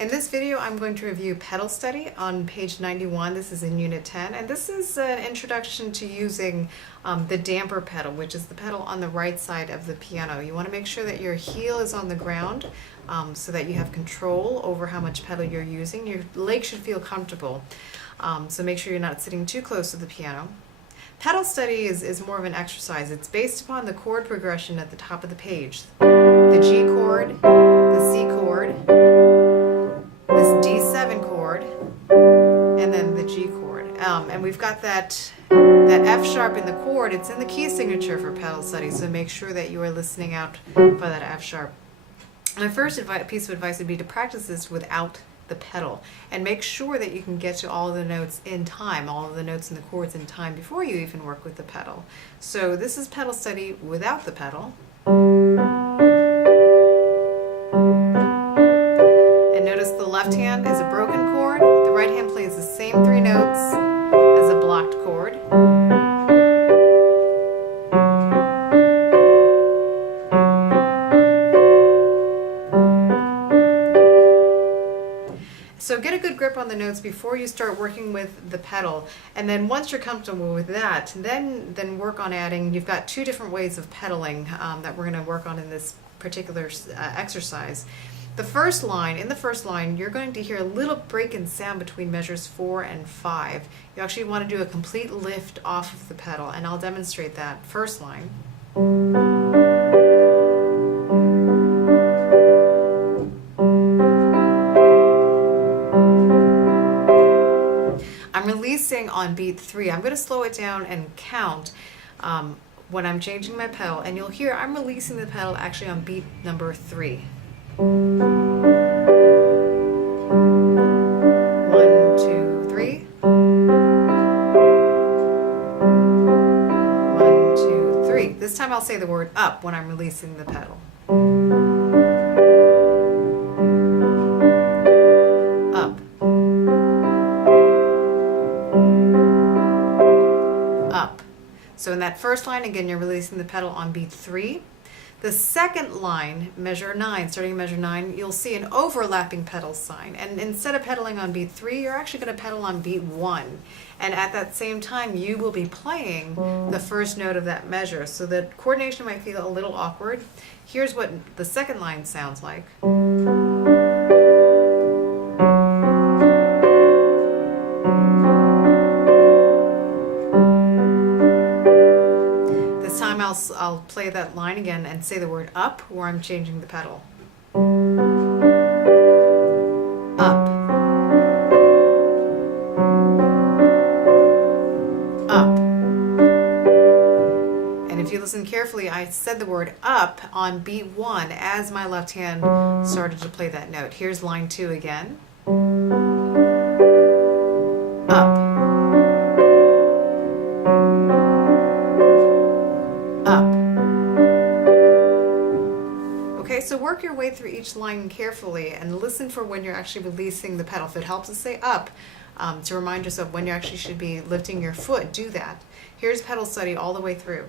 In this video, I'm going to review pedal study on page 91. This is in Unit 10, and this is an introduction to using the damper pedal, which is the pedal on the right side of the piano. You want to make sure that your heel is on the ground so that you have control over how much pedal you're using. Your leg should feel comfortable, so make sure you're not sitting too close to the piano. Pedal study is more of an exercise. It's based upon the chord progression at the top of the page. The G chord, the C chord, this D7 chord, and then the G chord. And we've got that F sharp in the chord. It's in the key signature for pedal study, so make sure that you are listening out for that F sharp. My first piece of advice would be to practice this without the pedal and make sure that you can get to all of the notes in time, all of the notes and the chords in time before you even work with the pedal. So this is pedal study without the pedal. And notice the left hand is a broken chord, the right hand plays the same three notes as a blocked chord. So get a good grip on the notes before you start working with the pedal, and then once you're comfortable with that, then work on adding. You've got two different ways of pedaling that we're going to work on in this particular exercise. In the first line, you're going to hear a little break in sound between measures 4 and 5. You actually want to do a complete lift off of the pedal, and I'll demonstrate that. First line. I'm releasing on beat 3. I'm going to slow it down and count when I'm changing my pedal, and you'll hear I'm releasing the pedal actually on beat number 3. 1, 2, 3. 1, 2, 3. This time I'll say the word up when I'm releasing the pedal. Up. So in that first line, again, you're releasing the pedal on beat 3. The second line, measure 9, starting measure 9, you'll see an overlapping pedal sign. And instead of pedaling on beat 3, you're actually going to pedal on beat 1. And at that same time, you will be playing the first note of that measure. So the coordination might feel a little awkward. Here's what the second line sounds like. I'll play that line again and say the word up where I'm changing the pedal. Up. Up. And if you listen carefully, I said the word up on beat 1 as my left hand started to play that note. Here's line 2 again. Up. So work your way through each line carefully and listen for when you're actually releasing the pedal. If it helps to say up, to remind yourself when you actually should be lifting your foot, do that. Here's pedal study all the way through.